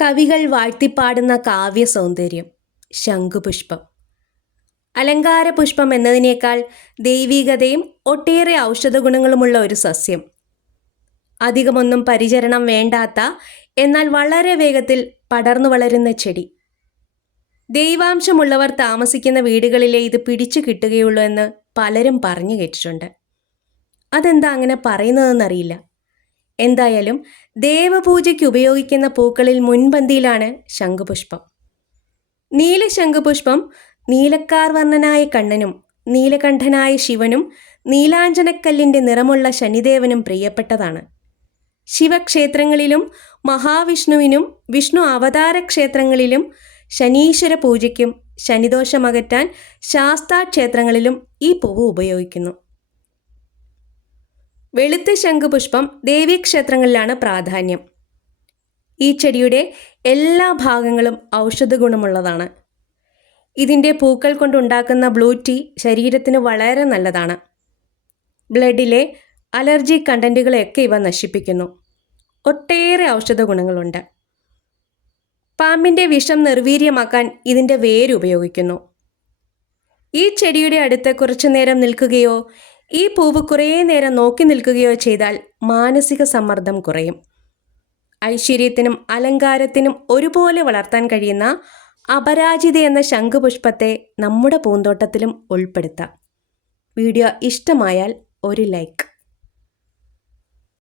കവികൾ വാഴ്ത്തിപ്പാടുന്ന കാവ്യ സൗന്ദര്യം ശംഖുപുഷ്പം. അലങ്കാര പുഷ്പം എന്നതിനേക്കാൾ ദൈവികതയും ഒട്ടേറെ ഔഷധ ഗുണങ്ങളുമുള്ള ഒരു സസ്യം. അധികമൊന്നും പരിചരണം വേണ്ടാത്ത എന്നാൽ വളരെ വേഗത്തിൽ പടർന്നു വളരുന്ന ചെടി. ദൈവാംശമുള്ളവർ താമസിക്കുന്ന വീടുകളിലെ ഇത് പിടിച്ചു കിട്ടുകയുള്ളൂ എന്ന് പലരും പറഞ്ഞു കേട്ടിട്ടുണ്ട്. അതെന്താ അങ്ങനെ പറയുന്നതെന്നറിയില്ല. എന്തായാലും ദേവപൂജയ്ക്ക് ഉപയോഗിക്കുന്ന പൂക്കളിൽ മുൻപന്തിയിലാണ് ശംഖുപുഷ്പം. നീല ശംഖുപുഷ്പം നീലക്കാർ വർണനായ കണ്ണനും നീലകണ്ഠനായ ശിവനും നീലാഞ്ജനക്കല്ലിന്റെ നിറമുള്ള ശനിദേവനും പ്രിയപ്പെട്ടതാണ്. ശിവക്ഷേത്രങ്ങളിലും മഹാവിഷ്ണുവിനും വിഷ്ണു അവതാര ക്ഷേത്രങ്ങളിലും ശനീശ്വര പൂജയ്ക്കും ശനിദോഷമകറ്റാൻ ശാസ്താ ക്ഷേത്രങ്ങളിലും ഈ പൂവ് ഉപയോഗിക്കുന്നു. വെളുത്ത ശംഖുപുഷ്പം ദേവീക്ഷേത്രങ്ങളിലാണ് പ്രാധാന്യം. ഈ ചെടിയുടെ എല്ലാ ഭാഗങ്ങളും ഔഷധ ഗുണമുള്ളതാണ്. ഇതിന്റെ പൂക്കൾ കൊണ്ടുണ്ടാക്കുന്ന ബ്ലൂ ടീ ശരീരത്തിന് വളരെ നല്ലതാണ്. ബ്ലഡിലെ അലർജി കണ്ടന്റുകളെയൊക്കെ ഇവ നശിപ്പിക്കുന്നു. ഒട്ടേറെ ഔഷധ ഗുണങ്ങളുണ്ട്. പാമ്പിന്റെ വിഷം നിർവീര്യമാക്കാൻ ഇതിന്റെ വേര് ഉപയോഗിക്കുന്നു. ഈ ചെടിയുടെ അടുത്ത് കുറച്ചു നേരം നിൽക്കുകയോ ഈ പൂവ് കുറേ നേരം നോക്കി നിൽക്കുകയോ ചെയ്താൽ മാനസിക സമ്മർദ്ദം കുറയും. ഐശ്വര്യത്തിനും അലങ്കാരത്തിനും ഒരുപോലെ വളർത്താൻ കഴിയുന്ന അപരാജിത എന്ന ശംഖുപുഷ്പത്തെ നമ്മുടെ പൂന്തോട്ടത്തിലും ഉൾപ്പെടുത്താം. വീഡിയോ ഇഷ്ടമായാൽ ഒരു ലൈക്ക്.